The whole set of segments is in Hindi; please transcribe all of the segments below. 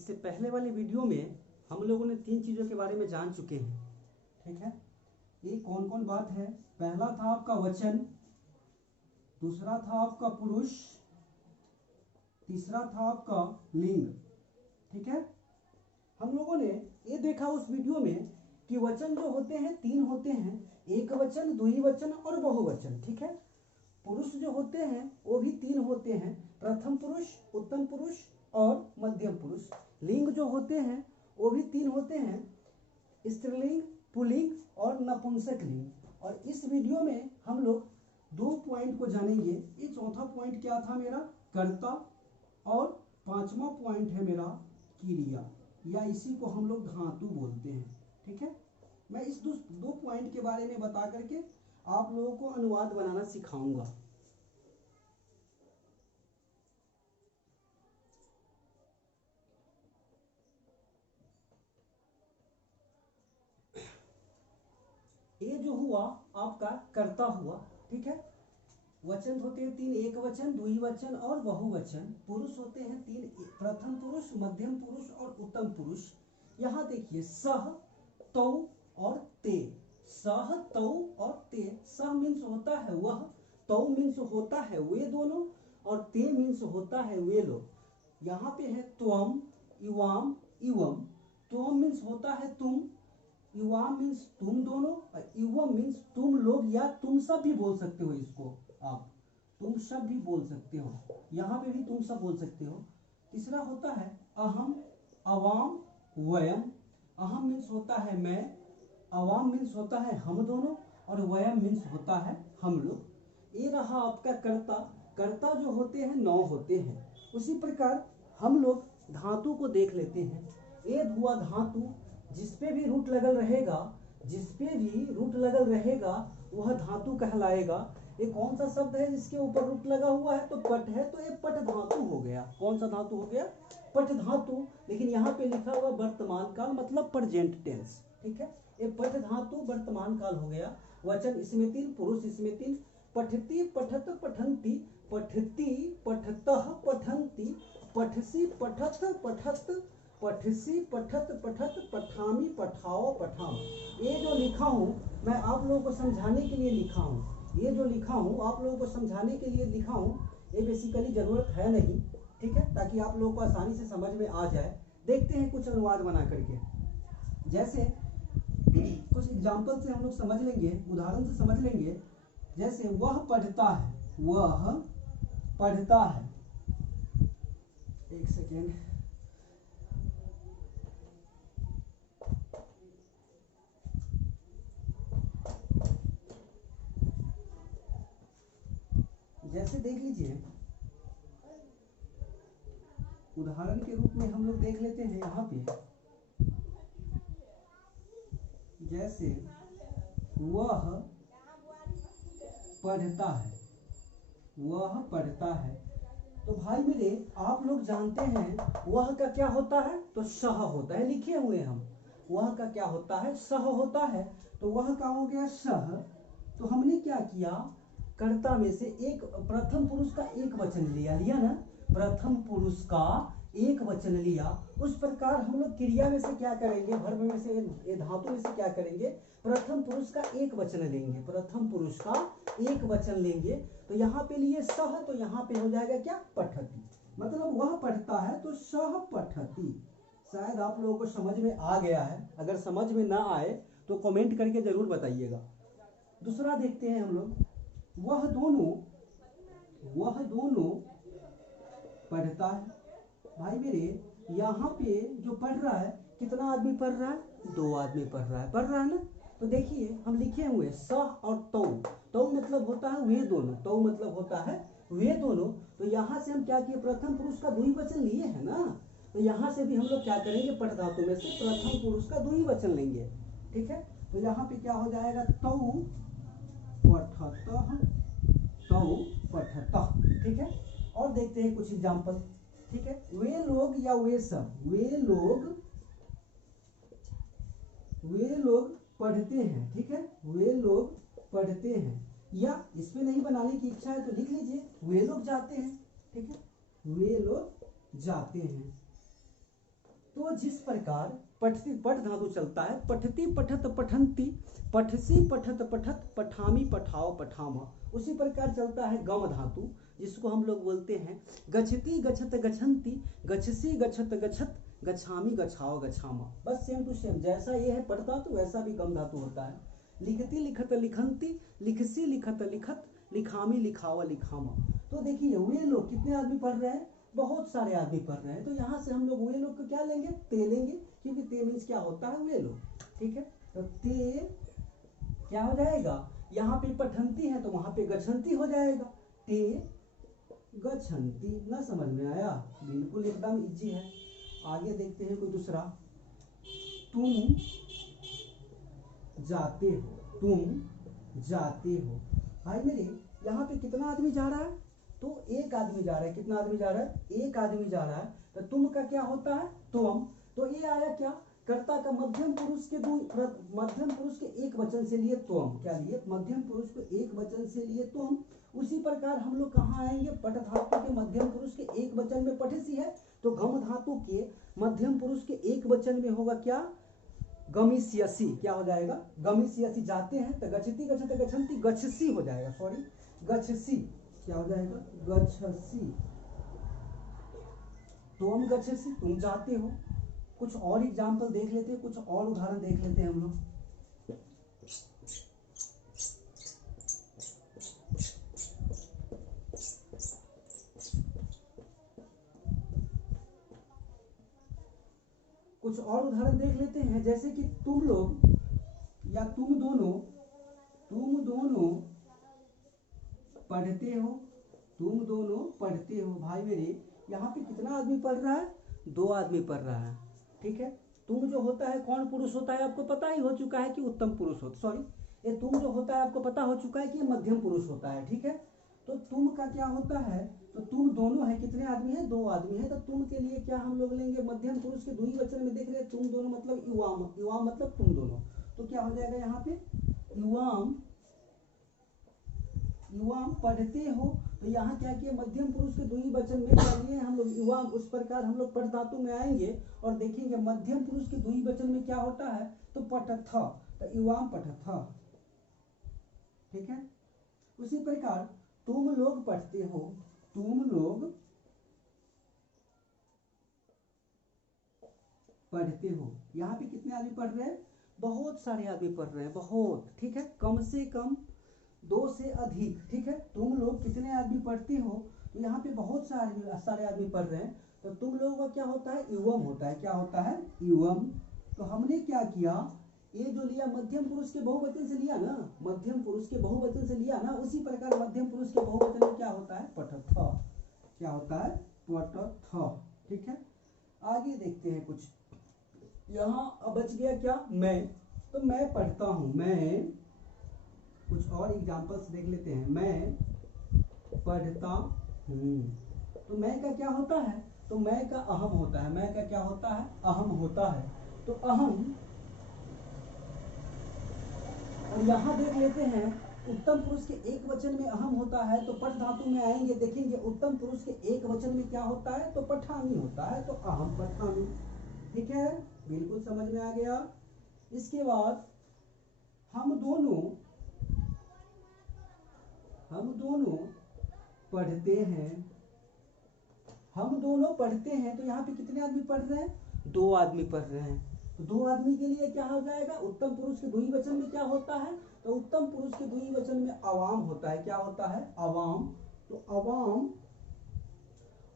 इससे पहले वाले वीडियो में हम लोगों ने 3 चीज़ों के बारे में जान चुके हैं, ठीक है। ये कौन कौन बात है? पहला था आपका वचन, दूसरा था आपका पुरुष, तीसरा था आपका लिंग, ठीक है। हम लोगों ने ये देखा उस वीडियो में कि वचन जो होते हैं 3 होते हैं, एक वचन, द्विवचन और बहुवचन, ठीक है। पुरुष जो होते हैं वो भी 3 होते हैं, प्रथम पुरुष, उत्तम पुरुष और मध्यम पुरुष। लिंग जो होते हैं वो भी 3 होते हैं, स्त्रीलिंग, पुल्लिंग और नपुंसक लिंग। और इस वीडियो में हम लोग 2 पॉइंट को जानेंगे। ये चौथा पॉइंट क्या था मेरा? कर्ता, और 5वां पॉइंट है मेरा क्रिया, या इसी को हम लोग धातु बोलते हैं, ठीक है। मैं इस 2 पॉइंट के बारे में बता करके आप लोगों को अनुवाद बनाना सिखाऊंगा। ये जो हुआ आपका कर्ता हुआ, ठीक है। वचन होते हैं 3, एक वचन, द्विवचन और बहुवचन। पुरुष होते हैं 3, प्रथम पुरुष, मध्यम पुरुष और उत्तम पुरुष। यहाँ देखिए सह, तौ और ते। सह, तौ और ते। सह मीन्स होता है वह, तौ मीन्स होता है वे दोनों, और ते मीन्स होता है वे लोग। यहाँ पे है त्वम, युवाम, इवम। त्वम मीन्स होता है तुम, युवाम मीन्स तुम दोनों, और युवम मीन्स तुम लोग, या तुम सब भी बोल सकते हो इसको आप, तुम सब भी बोल सकते हो, यहाँ पे भी तुम सब बोल सकते हो। तीसरा होता है अहम, अवाम, वयम। अहम मीन्स होता है मैं, अवाम मीन्स होता है हम दोनों, और वयम मीन्स होता है हम लोग। ये रहा आपका कर्ता। कर्ता जो होते हैं 9 होते हैं। उसी प्रकार हम लोग धातु को देख लेते हैं। ये हुआ धातु, जिसपे भी रूट लगल रहेगा, जिसपे भी रूट लगल रहेगा वह धातु कहलाएगा। ये कौन सा शब्द है जिसके ऊपर रूट लगा हुआ है? तो पट है, तो ये पट धातु हो गया। कौन सा धातु हो गया? पट धातु। लेकिन यहाँ पे लिखा हुआ वर्तमान काल, मतलब प्रेजेंट टेंस, ठीक है। ये पट धातु वर्तमान काल हो गया। वचन इसमें 3, पुरुष इसमें 3। पठती, पठत, पठन्ति, पठती, पठतः, पठन्ति, पठसी, पठत, पठत, पठसी, पठत, पठत, पठामी, पठाओ, पठाम। ये जो लिखा हूँ मैं आप लोगों को समझाने के लिए लिखा हूँ। ये जो लिखा हूँ आप लोगों को समझाने के लिए लिखा हूँ। ये बेसिकली जरूरत है नहीं, ठीक है, ताकि आप लोगों को आसानी से समझ में आ जाए। देखते हैं कुछ अनुवाद बना करके। जैसे कुछ एग्जाम्पल से हम लोग समझ लेंगे, उदाहरण से समझ लेंगे। जैसे वह पढ़ता है, वह पढ़ता है। एक सेकेंड, जैसे देख लीजिए, उदाहरण के रूप में हम लोग देख लेते हैं यहाँ पे। जैसे वह पढ़ता है, वह पढ़ता है। तो भाई मेरे आप लोग जानते हैं वह का क्या होता है? तो सह होता है, लिखे हुए हम। वह का क्या होता है? सह होता है। तो वह का हो गया सह। तो हमने क्या किया? कर्ता में से एक, प्रथम पुरुष का एक वचन लिया ना, प्रथम पुरुष का एक वचन लिया। उस प्रकार हम लोग क्रिया में से क्या करेंगे? वर्ब में से, धातु में से क्या करेंगे? प्रथम पुरुष का एक वचन लेंगे, प्रथम पुरुष का एक वचन लेंगे। तो यहाँ पे लिए सह, तो यहाँ पे हो जाएगा क्या? पठती। मतलब वह पढ़ता है तो सह पठती। शायद आप लोगों को समझ में आ गया है। अगर समझ में ना आए तो कमेंट करके जरूर बताइएगा। दूसरा देखते हैं हम लोग। वह दोनों पढ़ता है। भाई मेरे यहाँ पे जो पढ़ रहा है, कितना आदमी पढ़ रहा है? 2 आदमी पढ़ रहा है ना। तो देखिए हम लिखे हुए सह और तौ। तौ मतलब होता है वे दोनों, तौ मतलब होता है वे दोनों। तो यहाँ से हम क्या किए? प्रथम पुरुष का द्विवचन लिए है ना। तो यहाँ से भी हम लोग क्या करेंगे? पठ धातु में से प्रथम पुरुष का द्विवचन लेंगे, ठीक है। तो यहाँ पे क्या हो जाएगा? तौ पठतः, तौ पठतः, ठीक है। और देखते हैं कुछ एग्जाम्पल, ठीक है। वे लोग या वे सब, वे लोग पढ़ते हैं, ठीक है। वे लोग पढ़ते हैं, या इसमें नहीं बनाने की इच्छा है तो लिख लीजिए वे लोग जाते हैं, ठीक है। वे लोग जाते हैं। तो जिस प्रकार पठती पठ धातु चलता है, पठती पठत पठंती, पठसी पठत पठत, पठामी पठाओ पठामा, उसी प्रकार चलता है गम धातु, जिसको हम लोग बोलते हैं गच्छति गच्छत गच्छन्ति, गच्छसी गच्छत गच्छत, गच्छामी गच्छाओ गच्छामा। बस सेम टू सेम, जैसा ये है पठ धातु वैसा भी गम धातु होता है। लिखती लिखत लिखंती, लिखसी लिखत लिखत, लिखामी लिखावा लिखामा। तो देखिए वे लोग कितने आदमी पढ़ रहे हैं, बहुत सारे आदमी पढ़ रहे हैं। तो यहाँ से हम लोग वे लोग को क्या लेंगे, ते लेंगे, क्योंकि ते मीन्स क्या होता है, वे लोग। ठीक है, तो ते क्या हो जाएगा, यहाँ पे पठंती है तो वहां पे गच्छन्ती हो जाएगा, ते गच्छन्ती। ना समझ में आया, बिल्कुल एकदम इजी है। आगे देखते हैं कोई दूसरा। तुम जाते हो, तुम जाते हो। भाई मेरे यहाँ पे कितना आदमी जा रहा है, तो एक आदमी जा रहा है। कितना आदमी जा रहा है, एक आदमी जा रहा है। तो तुम का क्या होता है, तुम। तो ये आया क्या, कर्ता का मध्यम पुरुष के मध्यम पुरुष के एक वचन से लिए तुम, क्या लिए, मध्यम पुरुष को एक वचन से लिए तुम। उसी प्रकार हम लोग कहाँ आएंगे, पठ धातु के मध्यम पुरुष के एक वचन में पठसी है, तो गम धातु के मध्यम पुरुष के एक वचन में होगा क्या, गमिष्यसि। क्या हो जाएगा, गमिष्यसि। जाते हैं तो गच्छति गच्छत गच्छन्ति, गच्छसी हो जाएगा, सॉरी गच्छसी। क्या हो जाएगा, गच्छसी। तुम गच्छसी, तुम जाते हो। कुछ और एग्जाम्पल देख लेते हैं, कुछ और उदाहरण देख लेते हैं हम लोग। कुछ और उदाहरण देख लेते हैं, जैसे कि तुम लोग या तुम दोनों पढ़ते हो, तुम दोनों पढ़ते हो। भाई मेरे यहाँ पे कितना आदमी पढ़ रहा है, दो आदमी पढ़ रहा है। ठीक है, तुम जो होता है कौन पुरुष होता है, आपको पता ही हो चुका है कि उत्तम पुरुष होता, सॉरी ये तुम जो होता है आपको पता हो चुका है कि मध्यम पुरुष होता है। ठीक है, तो तुम का क्या होता है, तो तुम दोनों है, कितने आदमी है, दो आदमी है। तो तुम के लिए क्या हम लोग लेंगे, मध्यम पुरुष के द्विवचन में देख रहे हैं, तुम दोनों मतलब युवाम, युवाम मतलब तुम दोनों। तो क्या हो जाएगा यहाँ पे, युवाम, युवाम पढ़ते हो। तो यहाँ क्या किया, मध्यम पुरुष के द्विवचन में क्या लिए हम लोग, युवाम। उस प्रकार हम लोग पठ धातु में आएंगे और देखेंगे मध्यम पुरुष के द्विवचन में क्या होता है, तो पठथ, तो युवाम पठथ। ठीक है, उसी प्रकार तुम लोग पढ़ते हो, तुम लोग पढ़ते हो। यहाँ पे कितने आदमी पढ़ रहे हैं, बहुत सारे आदमी पढ़ रहे हैं, बहुत। ठीक है, कम से कम दो से अधिक। ठीक है, तुम लोग कितने आदमी पढ़ते हो, तो यहाँ पे बहुत सारे आदमी पढ़ रहे हैं। तो तुम लोगों का क्या होता है, युवम होता है। क्या होता है, युवम। तो हमने क्या किया, ये जो लिया मध्यम पुरुष के बहुवचन से लिया ना, मध्यम पुरुष के बहुवचन से लिया ना, उसी प्रकार मध्यम पुरुष के बहुवचन में क्या होता है, पठथ। क्या होता है, पठथ। ठीक है, आगे देखते हैं कुछ। यहाँ बच गया क्या, मैं। तो मैं पढ़ता हूँ, मैं। कुछ और एग्जाम्पल्स देख लेते हैं। मैं पढ़ता हूँ, तो मैं का क्या होता है, तो मैं का अहम होता है। मैं का क्या होता है, अहम होता है। तो अहम, और यहाँ देख लेते हैं उत्तम पुरुष के एक वचन में अहम होता है, तो पठ धातु में आएंगे, देखेंगे उत्तम पुरुष के एक वचन में क्या होता है, तो पठामी होता है, तो अहम पठामी। ठीक है, बिल्कुल समझ में आ गया। इसके बाद हम दोनों पढ़ते हैं, हम दोनों पढ़ते हैं। तो यहाँ पे कितने आदमी पढ़ रहे हैं, दो आदमी पढ़ रहे हैं। तो दो आदमी के लिए क्या हो जाएगा, उत्तम पुरुष के द्विवचन में क्या होता है, तो उत्तम पुरुष के द्विवचन में अवाम होता है। क्या होता है, अवाम। तो अवाम,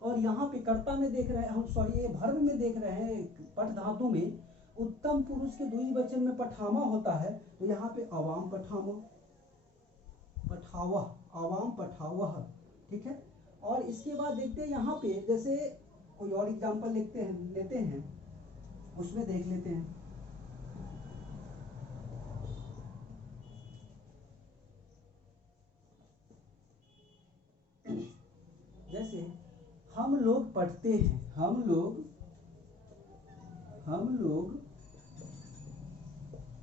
और यहाँ पे कर्ता में देख रहे हैं हम, सॉरी ये भर्व में देख रहे हैं, पठ धातु में उत्तम पुरुष के द्विवचन में पठामा होता है। तो यहाँ पे अवाम पठामा, पठावा, अवाम पठावह। ठीक है, और इसके बाद देखते हैं यहाँ पे, जैसे कोई और एग्जाम्पल लेते हैं, उसमें देख लेते हैं। जैसे हम लोग पढ़ते हैं, हम लोग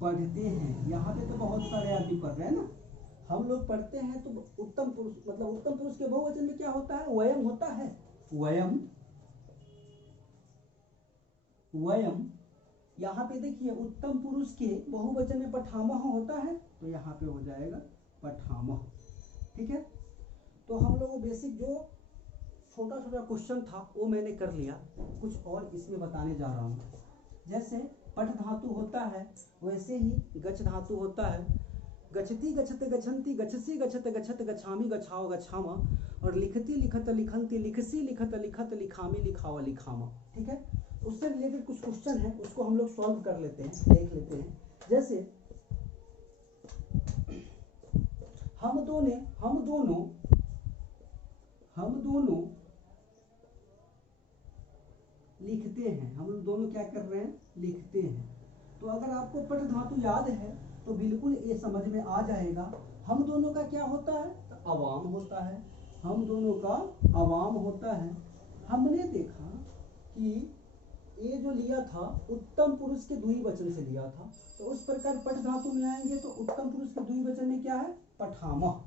पढ़ते हैं। यहाँ पे तो बहुत सारे आदमी पढ़ रहे हैं ना, हम लोग पढ़ते हैं। तो उत्तम पुरुष मतलब उत्तम पुरुष के बहुवचन में क्या होता है, वयम होता है, वयम। वयम। यहाँ पे देखिए उत्तम पुरुष के बहुवचन में पठामह होता है, तो यहाँ पे हो जाएगा पठामह। ठीक है, तो हम लोग बेसिक जो छोटा छोटा क्वेश्चन था वो मैंने कर लिया, कुछ और इसमें बताने जा रहा हूँ। जैसे पठ धातु होता है वैसे ही गच धातु होता है। गच्छति गच्छते गच्छन्ति, गच्छसि गच्छत गच्छत, गच्छामि गच्छाओ गच्छामा, और लिखती लिखत लिखन्ति, लिखसी लिखत लिखत, लिखामी लिखावा लिखामा। ठीक है, उससे रिलेटेड कुछ क्वेश्चन है, उसको हम लोग सॉल्व कर लेते हैं, देख लेते हैं। जैसे हम दोनों लिखते हैं, हम दोनों क्या कर रहे हैं, लिखते हैं। तो अगर आपको पठ धातु याद है तो बिल्कुल ये समझ में आ जाएगा। हम दोनों का क्या होता है, तो अवाम होता है, हम दोनों का अवाम होता है। हमने देखा कि ये जो लिया था उत्तम पुरुष के द्विवचन से लिया था, तो उस प्रकार पठ धातु में आएंगे तो उत्तम पुरुष के द्विवचन में क्या है, पठामह।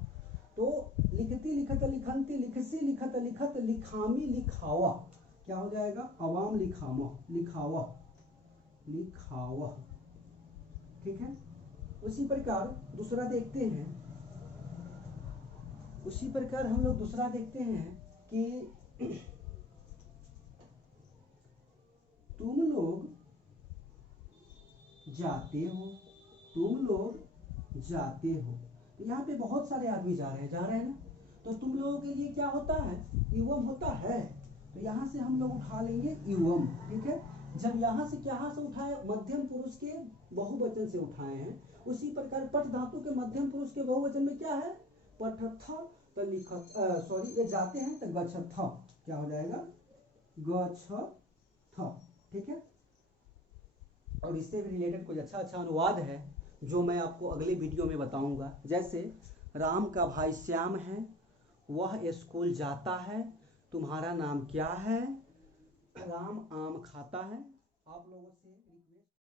तो लिखती लिखत लिखन्ति, लिखसी लिखत लिखत, लिखामी लिखावा, क्या हो जाएगा, अवाम लिखामह, लिखावा लिखावा। ठीक है, उसी प्रकार दूसरा देखते हैं, उसी प्रकार हम लोग दूसरा देखते हैं कि तुम लोग जाते हो, तुम लोग जाते हो। तो यहाँ पे बहुत सारे आदमी जा रहे हैं ना, तो तुम लोगों के लिए क्या होता है, युवम होता है। तो यहाँ से हम लोग उठा लेंगे युवम। ठीक है, जब यहाँ से क्या से उठाए, मध्यम पुरुष के बहुवचन से उठाए हैं। उसी प्रकार पठ धातु के मध्यम पुरुष के बहुवचन में क्या है, पठथ, तो लिखत, सॉरी ये जाते हैं तो गच्छथ, क्या हो जाएगा, गच्छथ। ठीक है, और इससे भी रिलेटेड कुछ अच्छा अनुवाद है जो मैं आपको अगले वीडियो में बताऊंगा। जैसे राम का भाई श्याम है, वह स्कूल जाता है, तुम्हारा नाम क्या है, राम आम खाता है। आप लोगों से